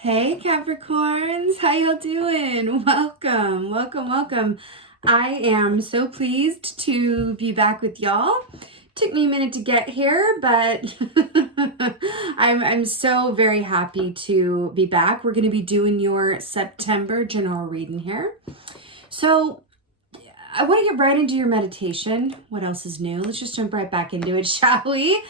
Hey Capricorns, how y'all doing? Welcome, welcome, welcome. I am so pleased to be back with y'all. Took me a minute to get here, but I'm so very happy to be back. We're going to be doing your September general reading here. So I want to get right into your meditation. What else is new? Let's just jump right back into it, shall we?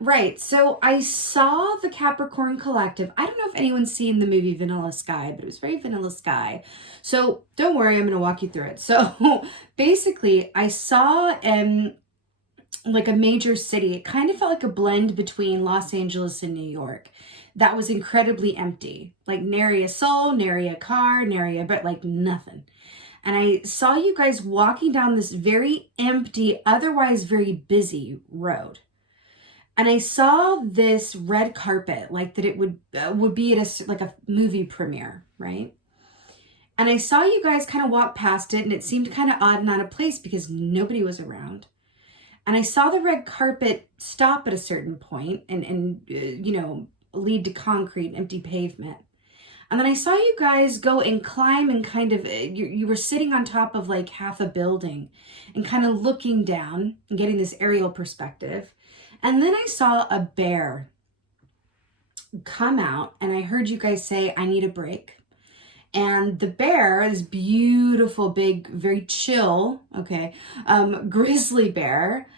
Right. So I saw the Capricorn Collective. I don't know if anyone's seen the movie Vanilla Sky, but it was very Vanilla Sky. So don't worry, I'm going to walk you through it. So basically, I saw like a major city. It kind of felt like a blend between Los Angeles and New York. That was incredibly empty. Like nary a soul, nary a car, but like nothing. And I saw you guys walking down this very empty, otherwise very busy road. And I saw this red carpet, like that it would be at like a movie premiere, right? And I saw you guys kind of walk past it, and it seemed kind of odd and out of place because nobody was around. And I saw the red carpet stop at a certain point and lead to concrete, empty pavement. And then I saw you guys go and climb and kind of, you were sitting on top of like half a building and kind of looking down and getting this aerial perspective. And then I saw a bear come out, and I heard you guys say, I need a break. And the bear, this beautiful, big, very chill, grizzly bear,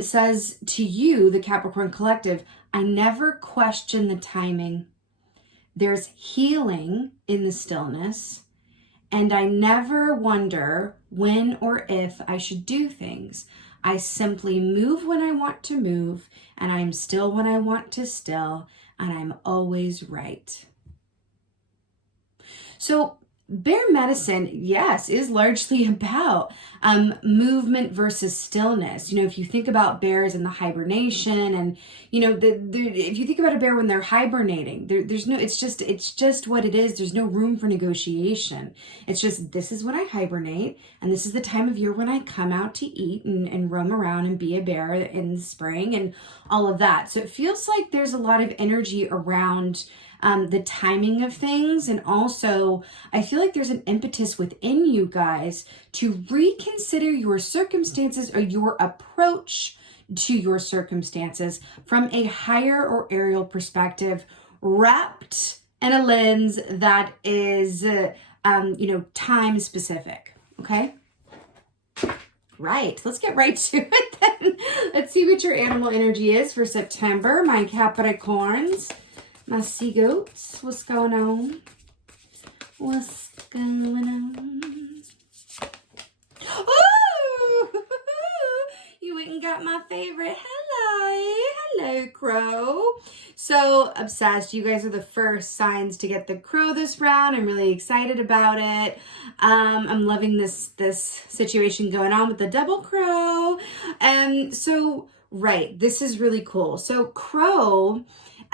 says to you, the Capricorn Collective, I never question the timing. There's healing in the stillness, and I never wonder when or if I should do things. I simply move when I want to move, and I'm still when I want to still, and I'm always right. So bear medicine, yes, is largely about movement versus stillness. If you think about bears and the hibernation, and if you think about a bear when they're hibernating, there's no, it's just what it is. There's no room for negotiation. It's just, this is when I hibernate, and this is the time of year when I come out to eat and roam around and be a bear in the spring and all of that. So it feels like there's a lot of energy around the timing of things. And also, I feel like there's an impetus within you guys to reconsider your circumstances or your approach to your circumstances from a higher or aerial perspective, wrapped in a lens that is, time specific. Okay. Right. Let's get right to it then. Let's see what your animal energy is for September, my Capricorns. My sea goats, what's going on? What's going on? Oh! You went and got my favorite. Hello, crow. So obsessed. You guys are the first signs to get the crow this round. I'm really excited about it. I'm loving this situation going on with the double crow. Right, this is really cool. So crow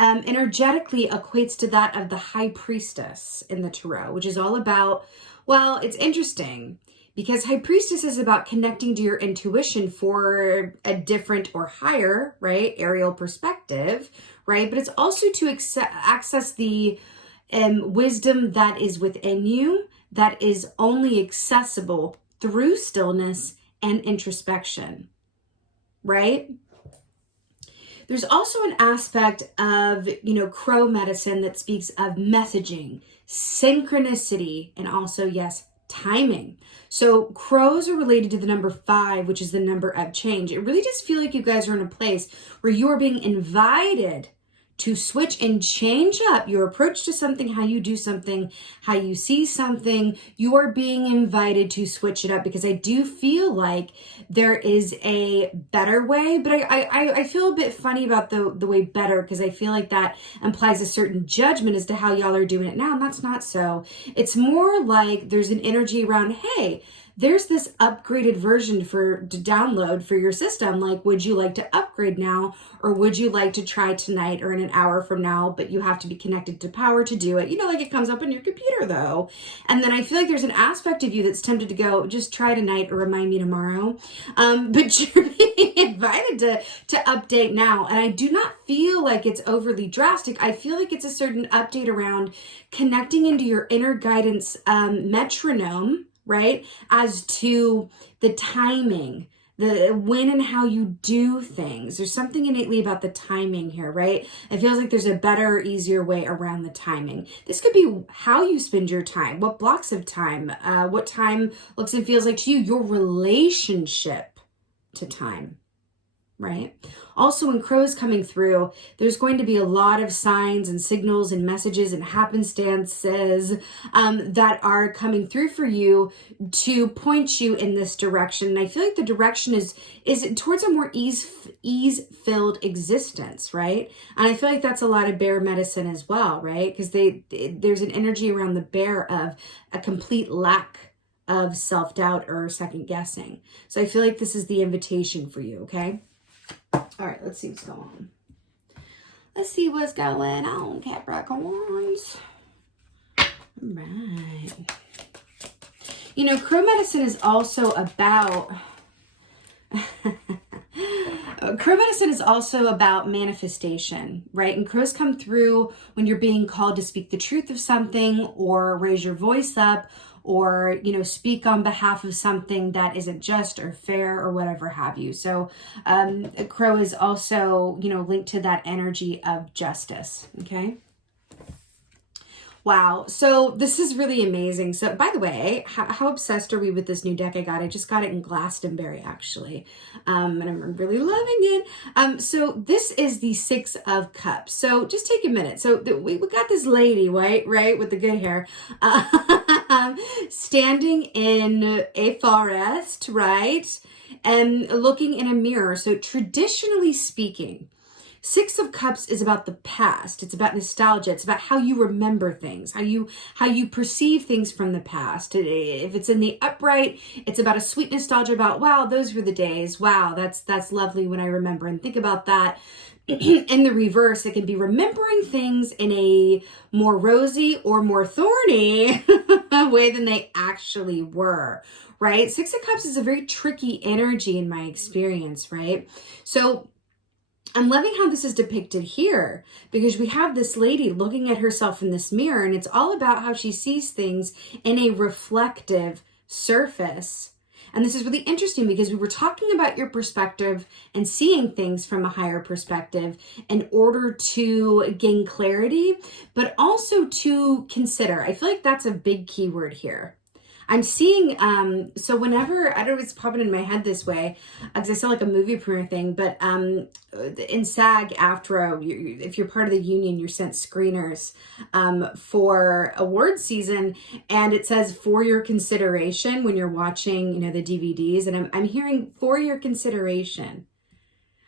energetically equates to that of the high priestess in the tarot, which is all about, well, it's interesting because high priestess is about connecting to your intuition for a different or higher, right, aerial perspective, right? But it's also to access the wisdom that is within you, that is only accessible through stillness and introspection, right? There's also an aspect of, crow medicine that speaks of messaging, synchronicity, and also, yes, timing. So crows are related to the number 5, which is the number of change. It really does feel like you guys are in a place where you are being invited to switch and change up your approach to something, how you do something, how you see something. You are being invited to switch it up because I do feel like there is a better way, but I feel a bit funny about the way better because I feel like that implies a certain judgment as to how y'all are doing it now, and that's not so. It's more like there's an energy around, hey, there's this upgraded version to download for your system. Like, would you like to upgrade now, or would you like to try tonight or in an hour from now, but you have to be connected to power to do it? You know, like it comes up on your computer though. And then I feel like there's an aspect of you that's tempted to go, just try tonight or remind me tomorrow. But you're being invited to update now. And I do not feel like it's overly drastic. I feel like it's a certain update around connecting into your inner guidance metronome, right? As to the timing, the when and how you do things. There's something innately about the timing here, right? It feels like there's a better, easier way around the timing. This could be how you spend your time, what blocks of time, what time looks and feels like to you, your relationship to time, right? Also, when Crow is coming through, there's going to be a lot of signs and signals and messages and happenstances that are coming through for you to point you in this direction. And I feel like the direction is towards a more ease-filled existence, right? And I feel like that's a lot of bear medicine as well, right? Because there's an energy around the bear of a complete lack of self-doubt or second guessing. So I feel like this is the invitation for you, okay? All right, let's see what's going on. Let's see what's going on, Capricorns. All right. You know, Crow medicine is also about... Crow medicine is also about manifestation, right? And crows come through when you're being called to speak the truth of something or raise your voice up, or, you know, speak on behalf of something that isn't just or fair or whatever have you. So Crow is also, you know, linked to that energy of justice, okay? Wow, so this is really amazing. So by the way, how obsessed are we with this new deck I got? I just got it in Glastonbury, actually, and I'm really loving it. So this is the Six of Cups. So just take a minute. So we got this lady, right, with the good hair, standing in a forest, right, and looking in a mirror. So traditionally speaking, Six of Cups is about the past. It's about nostalgia. It's about how you remember things, how you perceive things from the past. If it's in the upright, it's about a sweet nostalgia about, wow, those were the days. Wow, that's lovely when I remember and think about that. In the reverse, it can be remembering things in a more rosy or more thorny way than they actually were, right? Six of Cups is a very tricky energy in my experience, right? So I'm loving how this is depicted here, because we have this lady looking at herself in this mirror, and it's all about how she sees things in a reflective surface. And this is really interesting because we were talking about your perspective and seeing things from a higher perspective in order to gain clarity, but also to consider. I feel like that's a big keyword here. I'm seeing, so whenever, I don't know if it's popping in my head this way, because I saw like a movie premiere thing, but in SAG-AFTRA, if you're part of the union, you're sent screeners for award season, and it says for your consideration when you're watching, you know, the DVDs, and I'm hearing for your consideration.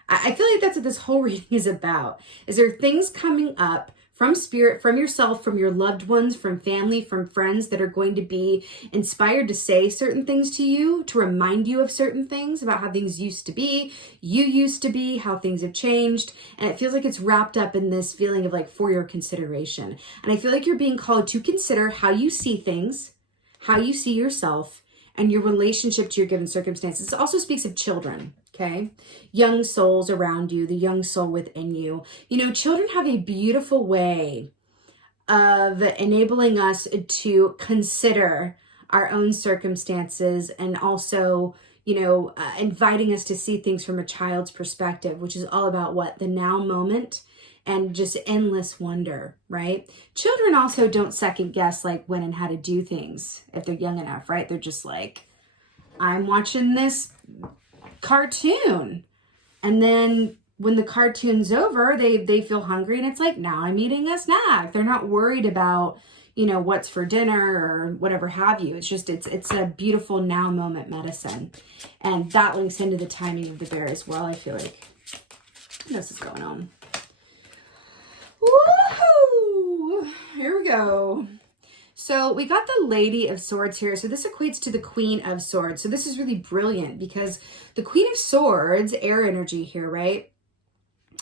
I feel like that's what this whole reading is about. Is there things coming up from spirit, from yourself, from your loved ones, from family, from friends that are going to be inspired to say certain things to you, to remind you of certain things about how things used to be, you used to be, how things have changed. And it feels like it's wrapped up in this feeling of like for your consideration. And I feel like you're being called to consider how you see things, how you see yourself, and your relationship to your given circumstances. It also speaks of children. Okay, young souls around you, the young soul within you. You know, children have a beautiful way of enabling us to consider our own circumstances, and also, you know, inviting us to see things from a child's perspective, which is all about what? The now moment and just endless wonder, right? Children also don't second guess like when and how to do things if they're young enough, right? They're just like, I'm watching this cartoon, and then when the cartoon's over, they feel hungry, and it's like, now I'm eating a snack. They're not worried about, you know, what's for dinner or whatever have you. It's just it's a beautiful now moment medicine, and that links into the timing of the bear as well. I feel like this is going on. Woohoo! Here we go. So we got the Lady of Swords here. So this equates to the Queen of Swords. So this is really brilliant because the Queen of Swords, air energy here, right?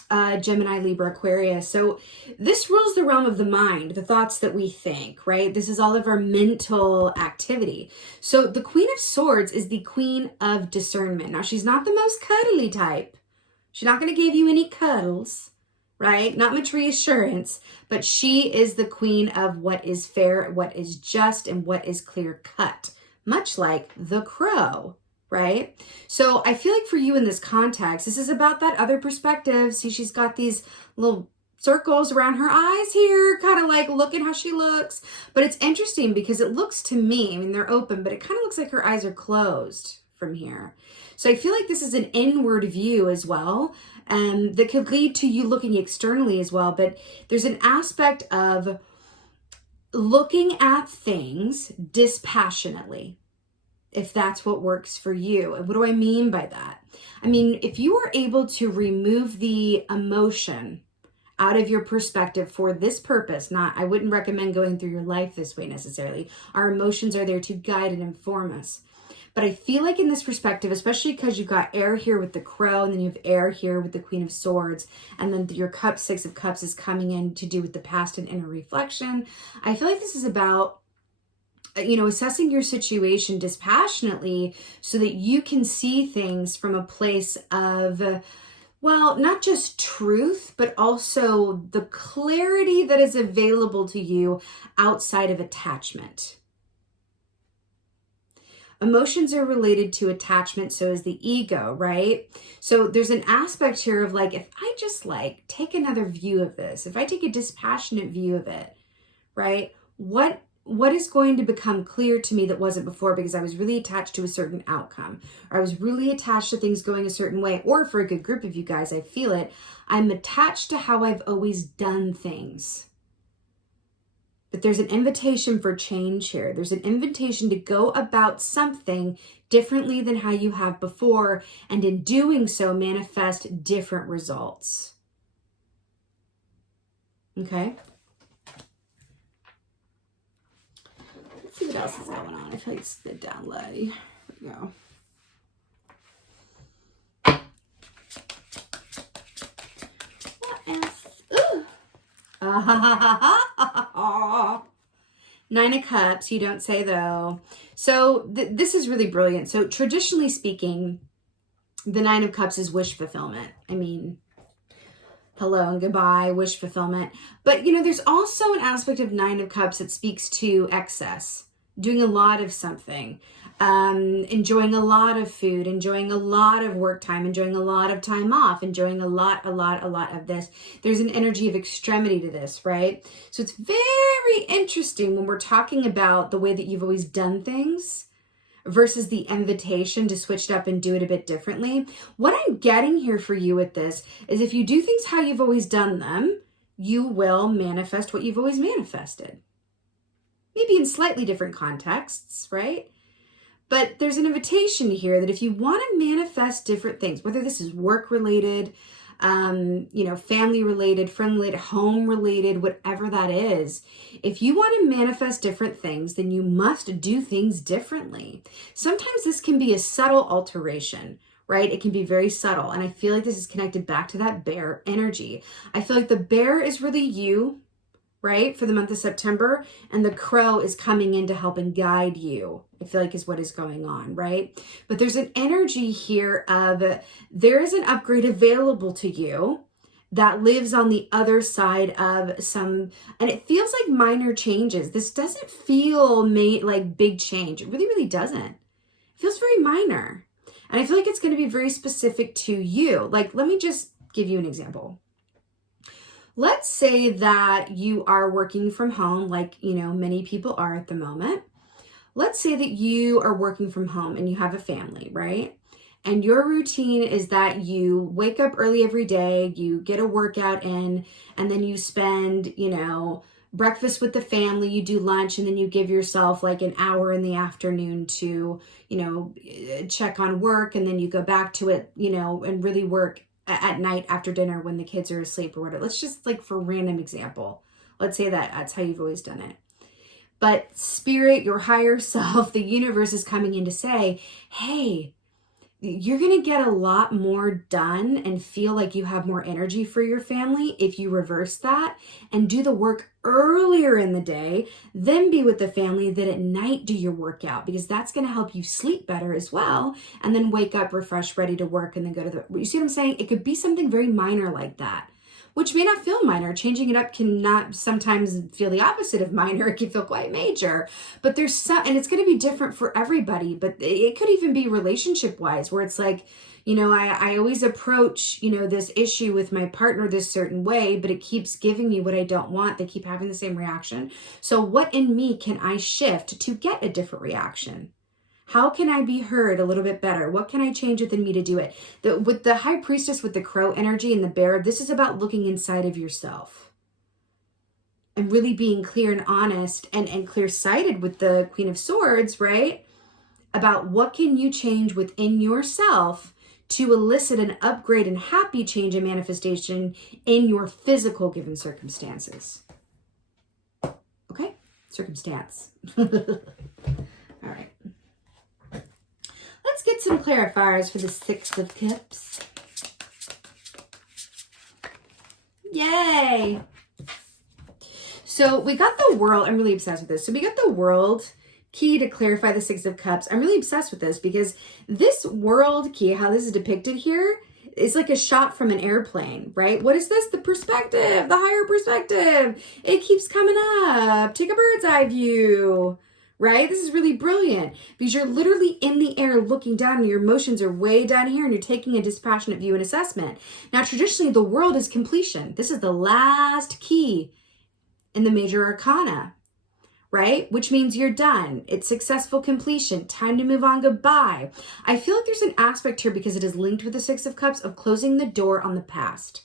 Gemini, Libra, Aquarius. So this rules the realm of the mind, the thoughts that we think, right? This is all of our mental activity. So the Queen of Swords is the Queen of Discernment. Now, she's not the most cuddly type. She's not going to give you any cuddles, right? Not much reassurance, but she is the queen of what is fair, what is just, and what is clear cut, much like the crow, right? So I feel like for you in this context, this is about that other perspective. See, she's got these little circles around her eyes here, kind of like looking how she looks. But it's interesting because it looks to me, I mean, they're open, but it kind of looks like her eyes are closed from here. So I feel like this is an inward view as well, that could lead to you looking externally as well. But there's an aspect of looking at things dispassionately, if that's what works for you. And what do I mean by that? I mean, if you are able to remove the emotion out of your perspective for this purpose, I wouldn't recommend going through your life this way necessarily. Our emotions are there to guide and inform us. But I feel like in this perspective, especially because you've got air here with the crow, and then you have air here with the Queen of Swords, and then your cup, Six of Cups, is coming in to do with the past and inner reflection. I feel like this is about, assessing your situation dispassionately so that you can see things from a place of, not just truth, but also the clarity that is available to you outside of attachment. Emotions are related to attachment, so is the ego, right? So there's an aspect here of like, if I just take another view of this, if I take a dispassionate view of it, right? What is going to become clear to me that wasn't before because I was really attached to a certain outcome, or I was really attached to things going a certain way, or for a good group of you guys, I feel it, I'm attached to how I've always done things. But there's an invitation for change here. There's an invitation to go about something differently than how you have before, and in doing so, manifest different results. Okay? Let's see what else is going on. I feel like it's the down low. Here we go. What else? Ooh. Nine of Cups, you don't say though. So this is really brilliant. So traditionally speaking, the Nine of Cups is wish fulfillment. I mean, hello and goodbye, wish fulfillment. But there's also an aspect of Nine of Cups that speaks to excess, doing a lot of something, enjoying a lot of food, enjoying a lot of work time, enjoying a lot of time off, enjoying a lot of this. There's an energy of extremity to this, right? So it's very interesting when we're talking about the way that you've always done things versus the invitation to switch it up and do it a bit differently. What I'm getting here for you with this is if you do things how you've always done them, you will manifest what you've always manifested. Maybe in slightly different contexts, right? But there's an invitation here that if you want to manifest different things, whether this is work related, family related, friend related, home related, whatever that is, if you want to manifest different things, then you must do things differently. Sometimes this can be a subtle alteration, right? It can be very subtle. And I feel like this is connected back to that bear energy. I feel like the bear is really you, right, for the month of September, and the crow is coming in to help and guide you, I feel like is what is going on, right? But there's an energy here of there is an upgrade available to you that lives on the other side of some, and it feels like minor changes. This doesn't feel like big change. It really, really doesn't. It feels very minor. And I feel like it's going to be very specific to you. Like, let me just give you an example. Let's say that you are working from home, like, many people are at the moment. Let's say that you are working from home and you have a family, right? And your routine is that you wake up early every day, you get a workout in, and then you spend, breakfast with the family, you do lunch, and then you give yourself like an hour in the afternoon to, check on work, and then you go back to it, and really work at night after dinner when the kids are asleep or whatever. Let's just for random example, let's say that that's how you've always done it. But spirit, your higher self, the universe is coming in to say, hey, you're going to get a lot more done and feel like you have more energy for your family if you reverse that and do the work earlier in the day, then be with the family, then at night do your workout, because that's going to help you sleep better as well, and then wake up refreshed, ready to work, and then go to the, you see what I'm saying? It could be something very minor like that, which may not feel minor. Changing it up can not sometimes feel the opposite of minor. It can feel quite major. But there's some, and it's going to be different for everybody, but it could even be relationship wise, where it's like, you know, I always approach, you know, this issue with my partner this certain way, but it keeps giving me what I don't want. They keep having the same reaction. So what in me can I shift to get a different reaction? How can I be heard a little bit better? What can I change within me to do it? With the high priestess, with the crow energy and the bear, this is about looking inside of yourself and really being clear and honest and clear-sighted with the Queen of Swords, right? About what can you change within yourself to elicit an upgrade and happy change and manifestation in your physical given circumstances. Okay? Circumstance. All right. Let's get some clarifiers for the Six of Cups. Yay! So we got the World. I'm really obsessed with this. So we got the World key to clarify the Six of Cups. I'm really obsessed with this because this World key, how this is depicted here, is like a shot from an airplane, right? What is this? The perspective, the higher perspective. It keeps coming up. Take a bird's eye view. Right? This is really brilliant because you're literally in the air looking down and your emotions are way down here and you're taking a dispassionate view and assessment. Now, traditionally, the World is completion. This is the last key in the major arcana, right? Which means you're done. It's successful completion. Time to move on. Goodbye. I feel like there's an aspect here because it is linked with the Six of Cups of closing the door on the past.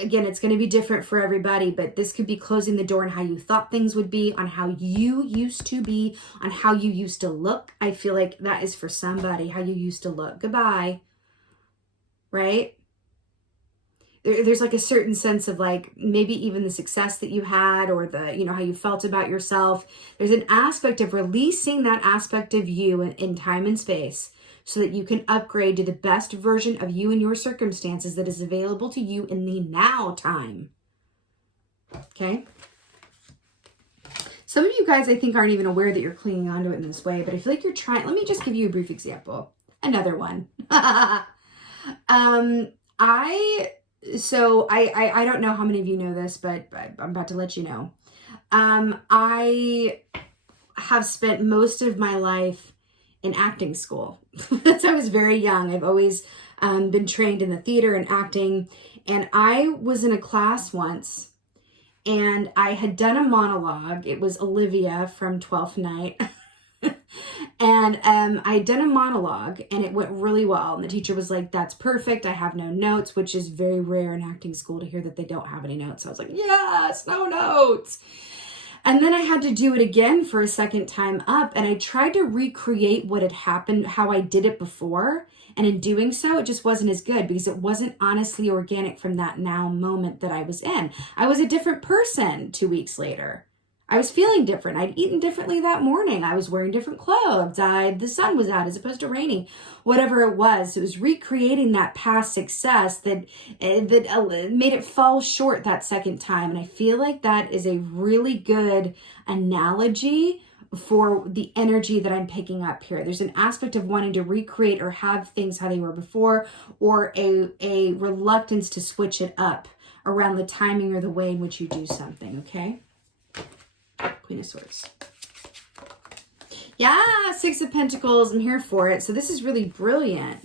Again, it's going to be different for everybody, but this could be closing the door on how you thought things would be, on how you used to be, on how you used to look. I feel like that is for somebody, how you used to look. Goodbye. Right? There's like a certain sense of like maybe even the success that you had or the, you know, how you felt about yourself. There's an aspect of releasing that aspect of you in time and space, so that you can upgrade to the best version of you and your circumstances that is available to you in the now time. Okay? Some of you guys, I think, aren't even aware that you're clinging onto it in this way, but I feel like you're trying. Let me just give you a brief example. Another one. I don't know how many of you know this, but I'm about to let you know. I have spent most of my life in acting school. Since I was very young, I've always been trained in the theater and acting. And I was in a class once and I had done a monologue. It was Olivia from 12th Night. And I had done a monologue and it went really well. And the teacher was like, that's perfect. I have no notes, which is very rare in acting school to hear that they don't have any notes. So I was like, yes, no notes. And then I had to do it again for a second time up. And I tried to recreate what had happened, how I did it before. And in doing so, it just wasn't as good because it wasn't honestly organic from that now moment that I was in. I was a different person 2 weeks later. I was feeling different. I'd eaten differently that morning. I was wearing different clothes. The sun was out as opposed to raining. Whatever it was recreating that past success that made it fall short that second time. And I feel like that is a really good analogy for the energy that I'm picking up here. There's an aspect of wanting to recreate or have things how they were before, or a reluctance to switch it up around the timing or the way in which you do something, okay? Queen of Swords. Yeah, Six of Pentacles. I'm here for it. So this is really brilliant.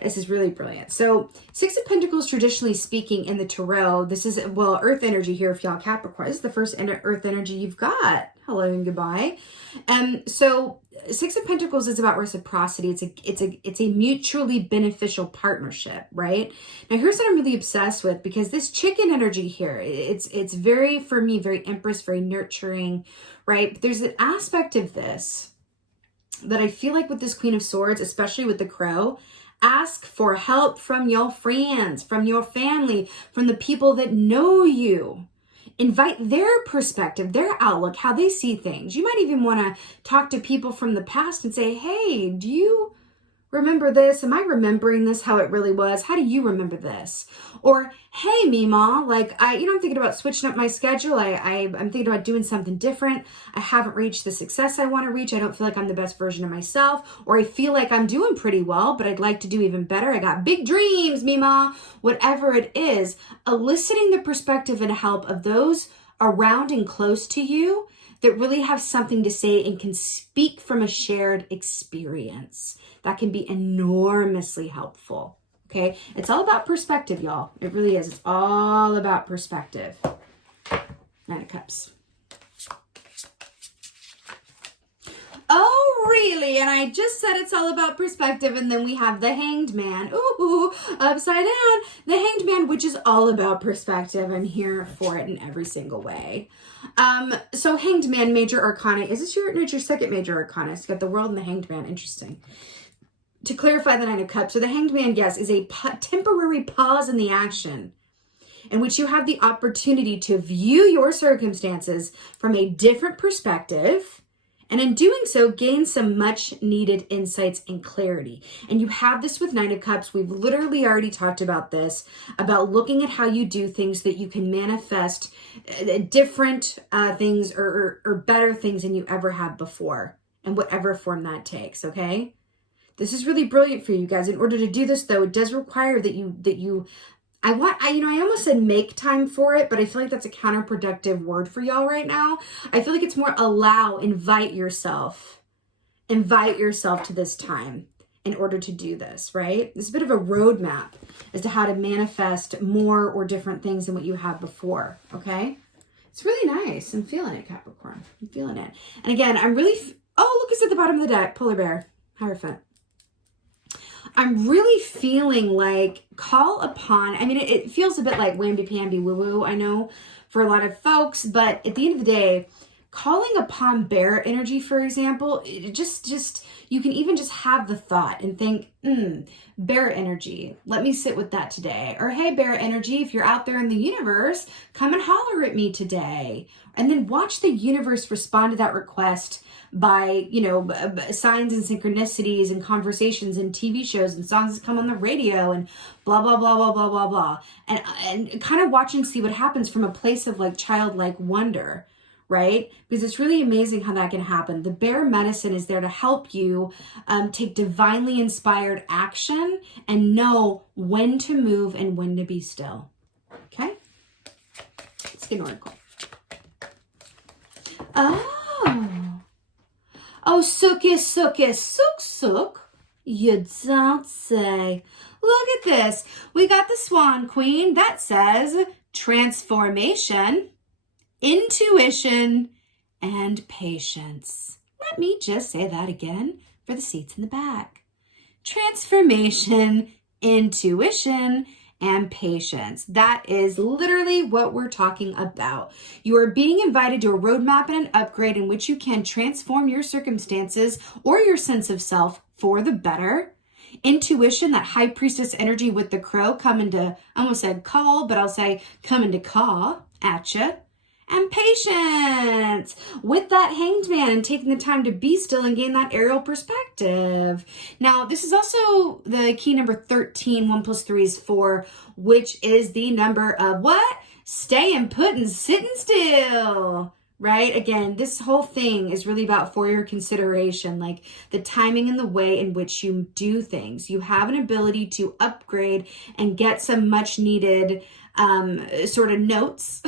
This is really brilliant. So Six of Pentacles, traditionally speaking in the Tarot, this is, well, Earth energy here if y'all Capricorn. This is the first Earth energy you've got. Hello and goodbye. So Six of Pentacles is about reciprocity. It's a mutually beneficial partnership, right? Now here's what I'm really obsessed with, because this chicken energy here, it's very, for me, very Empress, very nurturing, right? But there's an aspect of this that I feel like with this Queen of Swords, especially with the crow, ask for help from your friends, from your family, from the people that know you. invite their perspective, their outlook, how they see things. You might even want to talk to people from the past and say, hey, do you remember this? Am I remembering this how it really was? How do you remember this? Or, hey, Mima, like I'm thinking about switching up my schedule. I'm thinking about doing something different. I haven't reached the success I want to reach. I don't feel like I'm the best version of myself, or I feel like I'm doing pretty well, but I'd like to do even better. I got big dreams, Mima. Whatever it is, eliciting the perspective and help of those around and close to you that really have something to say and can speak from a shared experience. That can be enormously helpful, okay? It's all about perspective, y'all. It really is. It's all about perspective. Nine of Cups. Oh, really? And I just said it's all about perspective, and then we have the Hanged Man. Ooh, upside down. The Hanged Man, which is all about perspective. I'm here for it in every single way. So Hanged Man, major arcana. Is this your second major arcana? So you got the World and the Hanged Man. Interesting. To clarify the Nine of Cups, so the Hanged Man, yes, is a temporary pause in the action in which you have the opportunity to view your circumstances from a different perspective, and in doing so, gain some much needed insights and clarity. And you have this with Nine of Cups. We've literally already talked about this, about looking at how you do things so that you can manifest different things or better things than you ever have before, in whatever form that takes, okay? This is really brilliant for you guys. In order to do this, though, it does require that you I almost said make time for it, but I feel like that's a counterproductive word for y'all right now. I feel like it's more invite yourself to this time in order to do this, right? It's a bit of a roadmap as to how to manifest more or different things than what you had before, okay? It's really nice. I'm feeling it, Capricorn. I'm feeling it. And again, I'm really, look, it's at the bottom of the deck, Polar Bear, Hierophant. I'm really feeling like call upon, it feels a bit like whamby-pamby woo-woo, I know, for a lot of folks, but at the end of the day, calling upon bear energy, for example, you can even just have the thought and think, bear energy, let me sit with that today. Or, hey, bear energy, if you're out there in the universe, come and holler at me today. And then watch the universe respond to that request by, signs and synchronicities and conversations and TV shows and songs that come on the radio and blah, blah, blah, blah, blah, blah, blah. And kind of watch and see what happens from a place of like childlike wonder, right? Because it's really amazing how that can happen. The bear medicine is there to help you take divinely inspired action and know when to move and when to be still. Okay? Let's get an oracle. Oh, sookie, sook, you don't say. Look at this. We got the Swan Queen that says transformation, intuition, and patience. Let me just say that again for the seats in the back. Transformation, intuition, and patience. That is literally what we're talking about. You are being invited to a roadmap and an upgrade in which you can transform your circumstances or your sense of self for the better. Intuition, that high priestess energy with the crow coming to, I almost said call, but I'll say coming to caw at you. And patience with that Hanged Man and taking the time to be still and gain that aerial perspective. Now, this is also the key number 13, 1 + 3 is 4, which is the number of what? Staying put and sitting still, right? Again, this whole thing is really about for your consideration, like the timing and the way in which you do things. You have an ability to upgrade and get some much needed sort of notes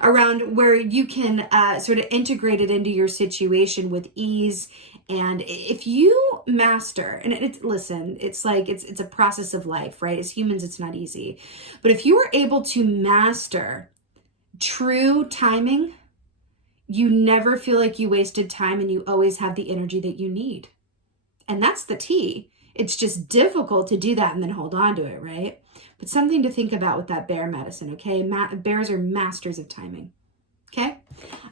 around where you can sort of integrate it into your situation with ease. And if you master, and it's like, it's a process of life, right? As humans, it's not easy. But if you are able to master true timing, you never feel like you wasted time and you always have the energy that you need. And that's the T. It's just difficult to do that and then hold on to it, right? But something to think about with that bear medicine, okay? Bears are masters of timing, okay?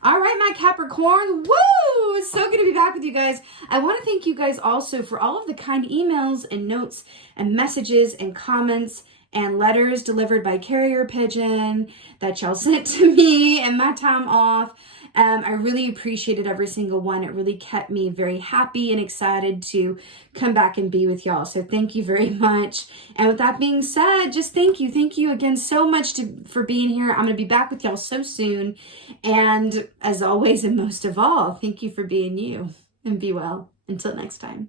All right, my Capricorn. Woo! It's so good to be back with you guys. I want to thank you guys also for all of the kind emails and notes and messages and comments and letters delivered by carrier pigeon that y'all sent to me in my time off. I really appreciated every single one. It really kept me very happy and excited to come back and be with y'all. So thank you very much. And with that being said, just thank you. Thank you again so much for being here. I'm going to be back with y'all so soon. And as always, and most of all, thank you for being you, and be well. Until next time.